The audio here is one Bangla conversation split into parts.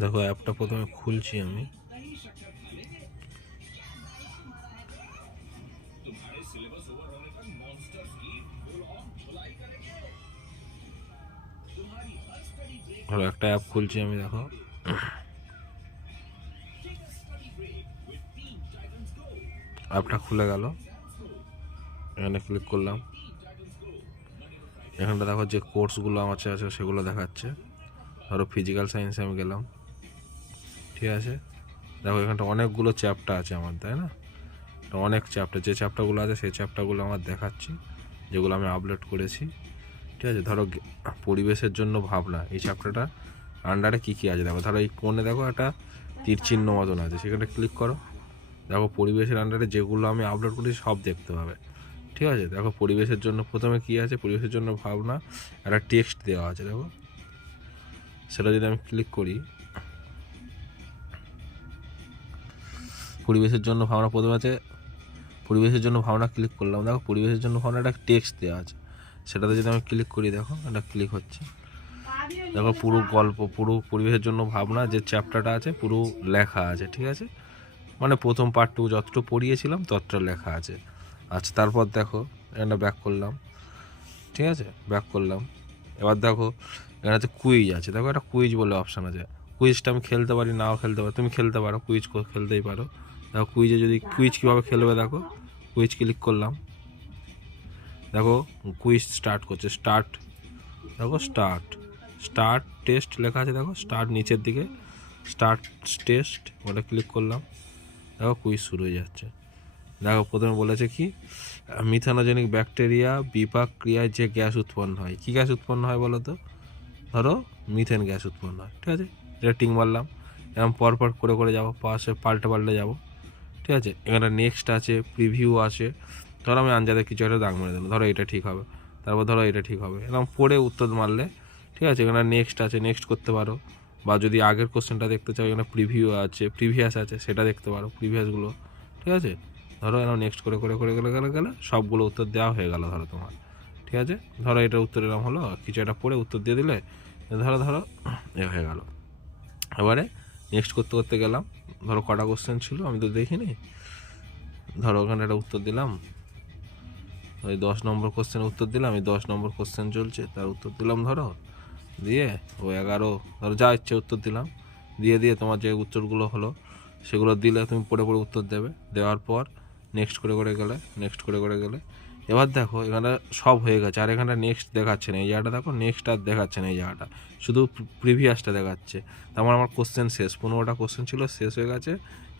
দেখো অ্যাপটা প্রথমে খুলছি আমি। ধরো একটা অ্যাপ খুলছি আমি, দেখো অ্যাপটা খুলে গেল। এখানে ক্লিক করলাম। এখানটা দেখো যে কোর্সগুলো আমার আছে সেগুলো দেখাচ্ছে। ধরো ফিজিক্যাল সায়েন্সে আমি গেলাম, ঠিক আছে। দেখো এখানটা অনেকগুলো চ্যাপ্টার আছে আমার, তাই না? অনেক চ্যাপ্টার, যে চ্যাপ্টারগুলো আছে সেই চ্যাপ্টারগুলো আমার দেখাচ্ছি, যেগুলো আমি আপলোড করেছি, ঠিক আছে। ধরো পরিবেশের জন্য ভাবনা, এই চ্যাপ্টারটা আন্ডারে কী কী আছে দেখো। ধরো এই কোণে দেখো একটা তীর চিহ্ন মতন আছে, সেখানে ক্লিক করো। দেখো পরিবেশের আন্ডারে যেগুলো আমি আপলোড করেছি সব দেখতে পাবে, ঠিক আছে। দেখো পরিবেশের জন্য প্রথমে কী আছে, পরিবেশের জন্য ভাবনা, একটা টেক্সট দেওয়া আছে দেখো। সেটা যদি আমি ক্লিক করি, পরিবেশের জন্য ভাবনা প্রথমে আছে, পরিবেশের জন্য ভাবনা ক্লিক করলাম। দেখো পরিবেশের জন্য ভাবনা একটা টেক্সট দেওয়া আছে, সেটাতে যদি আমি ক্লিক করি, দেখো এটা ক্লিক হচ্ছে। দেখো পুরো গল্প, পুরো পরিবেশের জন্য ভাবনা যে চ্যাপ্টারটা আছে পুরো লেখা আছে, ঠিক আছে। মানে প্রথম পার্টটুকু যতটুকু পড়িয়েছিলাম ততটা লেখা আছে। আচ্ছা, তারপর দেখো এটা ব্যাক করলাম, ঠিক আছে, ব্যাক করলাম। এবার দেখো এখানে হচ্ছে কুইজ আছে, দেখো একটা কুইজ বলে অপশান আছে। কুইজটা আমি খেলতে পারি, নাও খেলতে পারি, তুমি খেলতে পারো, কুইজ খেলতেই পারো। দেখো কুইজে যদি, কুইজ কীভাবে খেলবে দেখো, কুইজ ক্লিক করলাম। দেখো কুইজ স্টার্ট করছে, স্টার্ট, দেখো স্টার্ট টেস্ট লেখা আছে, দেখো স্টার্ট নিচের দিকে, স্টার্ট টেস্ট, ওটা ক্লিক করলাম। দেখো কুইজ শুরু হয়ে যাচ্ছে। দেখো প্রথমে বলেছে কি, মিথানোজেনিক ব্যাকটেরিয়া বিপাক ক্রিয়ায় যে গ্যাস উৎপন্ন হয়, কী গ্যাস উৎপন্ন হয় বলো তো? ধরো মিথেন গ্যাস উৎপন্ন হয়, ঠিক আছে। এটা টিক মারলাম। এরকম পরপর করে করে যাবো, পাশে পাল্টে যাবো, ঠিক আছে। এখানে নেক্সট আছে, প্রিভিউ আছে। ধরো আমি আনজাদের কিছু একটা দাগ মেরে দিলাম, ধরো এটা ঠিক হবে, তারপর ধরো এটা ঠিক হবে, এরকম পড়ে উত্তর মারলে, ঠিক আছে। এখানে নেক্সট আছে, নেক্সট করতে পারো। বা যদি আগের কোশ্চেনটা দেখতে চাও, এখানে প্রিভিউ আছে, প্রিভিয়াস আছে, সেটা দেখতে পারো, প্রিভিয়াসগুলো, ঠিক আছে। ধরো এরকম নেক্সট করে করে করে গেলে সবগুলো উত্তর দেওয়া হয়ে গেল ধরো তোমার, ঠিক আছে। ধরো এটার উত্তর এরকম হলো, কিছু একটা পড়ে উত্তর দিয়ে দিলে, ধরো এ হয়ে গেল। এবারে নেক্সট করতে করতে গেলাম, ধরো কটা কোশ্চেন ছিল আমি তো দেখিনি। ধরো ওখানে একটা উত্তর দিলাম, ওই 10 নম্বর কোশ্চেনের উত্তর দিলাম, এই 10 নম্বর কোশ্চেন চলছে তার উত্তর দিলাম, ধরো দিয়ে ও 11, ধরো যা ইচ্ছে উত্তর দিলাম। দিয়ে তোমার যে উত্তরগুলো হলো সেগুলো দিলে তুমি পড়ে উত্তর দেবে। দেওয়ার পর নেক্সট করে করে গেলে এবার দেখো এখানে সব হয়ে গেছে। আর এখানটা নেক্সট দেখাচ্ছে না, এই জায়গাটা দেখো নেক্সট আর দেখাচ্ছে না, এই জায়গাটা শুধু প্রিভিয়াসটা দেখাচ্ছে। তারপর আমার কোশ্চেন শেষ, 15টা কোশ্চেন ছিল, শেষ হয়ে গেছে।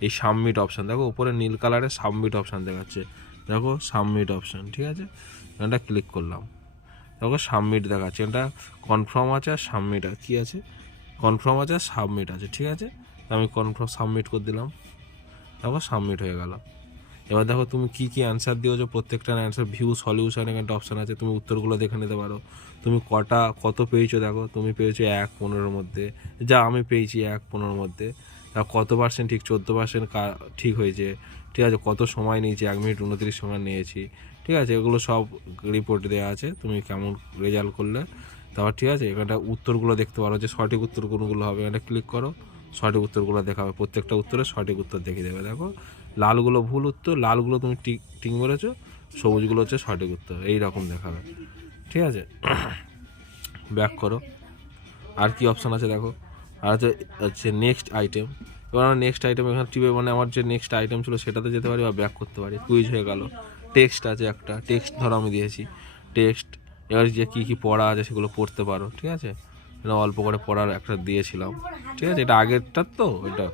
এই সাবমিট অপশান দেখো, উপরে নীল কালারে সাবমিট অপশান দেখাচ্ছে, দেখো সাবমিট অপশান, ঠিক আছে। এটা ক্লিক করলাম, দেখো সাবমিট দেখাচ্ছে। এটা কনফার্ম আছে আর সাবমিট আছে, কী আছে, কনফার্ম আছে আর সাবমিট আছে, ঠিক আছে। আমি কনফার্ম সাবমিট করে দিলাম, দেখো সাবমিট হয়ে গেল। এবার দেখো তুমি কী কী অ্যান্সার দিয়েছো, প্রত্যেকটার অ্যান্সার ভিউ সলিউশন এখানে একটা অপশান আছে, তুমি উত্তরগুলো দেখে নিতে পারো। তুমি কত পেয়েছো দেখো, তুমি পেয়েছো 1-15 মধ্যে, যা আমি পেয়েছি 1-15 মধ্যে। কত পার্সেন্ট ঠিক, 14% ঠিক হয়েছে, ঠিক আছে। কত সময় নিয়েছি, 1 মিনিট 29 সময় নিয়েছি, ঠিক আছে। এগুলো সব রিপোর্ট দেওয়া আছে, তুমি কেমন রেজাল্ট করলে। তারপর ঠিক আছে, এখানটা উত্তরগুলো দেখতে পারো যে সঠিক উত্তর কোনগুলো হবে, এটা ক্লিক করো, সঠিক উত্তরগুলো দেখাবে, প্রত্যেকটা উত্তরের সঠিক উত্তর দেখিয়ে দেবে। দেখো লালগুলো ভুল উত্তর, লালগুলো তুমি টিক মেরেছো, সবুজগুলো হচ্ছে সঠিক উত্তর, এই রকম দেখাবে, ঠিক আছে। ব্যাক করো, আর কি অপশান আছে দেখো, আর হচ্ছে নেক্সট আইটেম। এবার আমরা নেক্সট আইটেম এখানে টিপে, মানে আমার যে নেক্সট আইটেম ছিল সেটাতে যেতে পারি বা ব্যাক করতে পারি। কুইজ হয়ে গেল, টেক্সট আছে একটা, টেক্সট ধরো আমি দিয়েছি টেক্সট। এবার যে কী কী পড়া আছে সেগুলো পড়তে পারো, ঠিক আছে। এটা অল্প করে পড়ার একটা দিয়েছিলাম, ঠিক আছে, এটা আগেরটার তো এটা।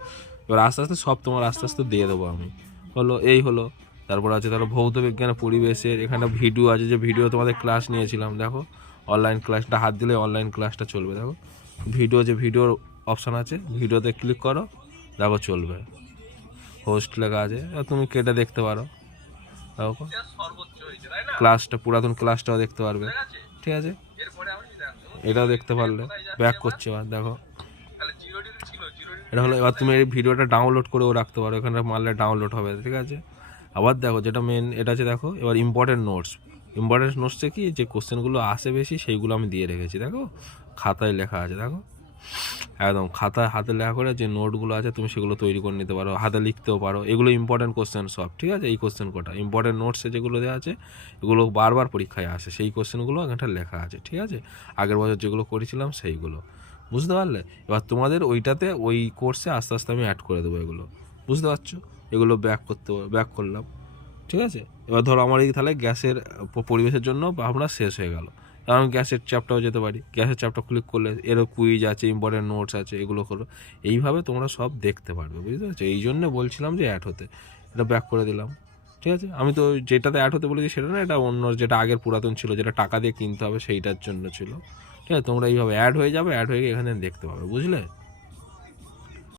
এবার আস্তে আস্তে সব তোমার আস্তে আস্তে দিয়ে দেবো আমি, হলো এই হলো। তারপর আছে ধরো ভৌত বিজ্ঞানে পরিবেশের, এখানে ভিডিও আছে, যে ভিডিও তোমাদের ক্লাস নিয়েছিলাম, দেখো অনলাইন ক্লাসটা হাত দিলে অনলাইন ক্লাসটা চলবে। দেখো ভিডিওর অপশান আছে, ভিডিওতে ক্লিক করো, দেখো চলবে, হোস্ট লেখা আছে, তুমি কেটে দেখতে পারো। দেখো ক্লাসটা, পুরাতন ক্লাসটাও দেখতে পারবে, ঠিক আছে। এটাও দেখতে পারলে, ব্যাক করছে। এবার দেখো এটা হলো, এবার তুমি এই ভিডিওটা ডাউনলোড করেও রাখতে পারো, এখানে মারলে ডাউনলোড হবে, ঠিক আছে। আবার দেখো যেটা মেন এটা আছে, দেখো এবার ইম্পর্টেন্ট নোটসে কি যে কোশ্চেনগুলো আসে বেশি সেইগুলো আমি দিয়ে রেখেছি, দেখো খাতায় লেখা আছে, দেখো একদম খাতায় হাতে লেখা করে যে নোটগুলো আছে তুমি সেগুলো তৈরি করে নিতে পারো, হাতে লিখতেও পারো। এগুলো ইম্পর্টেন্ট কোশ্চেন সব, ঠিক আছে? এই কোশ্চেন কটা ইম্পর্টেন্ট নোটসে যেগুলো দেওয়া আছে এগুলো বারবার পরীক্ষায় আসে, সেই কোশ্চেনগুলো এখানটা লেখা আছে, ঠিক আছে? আগের বছর যেগুলো করেছিলাম সেইগুলো, বুঝতে পারলে? এবার তোমাদের ওইটাতে ওই কোর্সে আস্তে আস্তে আমি অ্যাড করে দেবো এগুলো, বুঝতে পারছো? এগুলো ব্যাক করলাম, ঠিক আছে? এবার ধরো আমার এই তাহলে গ্যাসের পরিবেশের জন্য ভাবনা শেষ হয়ে গেল, আমি গ্যাসের চ্যাপ্টারও যেতে পারি, গ্যাসের চ্যাপ্টার ক্লিক করলে এরও কুইজ আছে, ইম্পর্টেন্ট নোটস আছে, এগুলো করো। এইভাবে তোমরা সব দেখতে পারবে, বুঝতে পারছো? এই জন্য বলছিলাম যে অ্যাড হতে, এটা ব্যাক করে দিলাম, ঠিক আছে? আমি তো যেটাতে অ্যাড হতে বলেছি সেটা না, এটা অন্য যেটা আগের পুরাতন ছিল, যেটা টাকা দিয়ে কিনতে হবে সেইটার জন্য ছিল, ঠিক আছে? তোমরা এইভাবে অ্যাড হয়ে যাবে, অ্যাড হয়ে গিয়ে এখানে দেখতে পাবে, বুঝলে?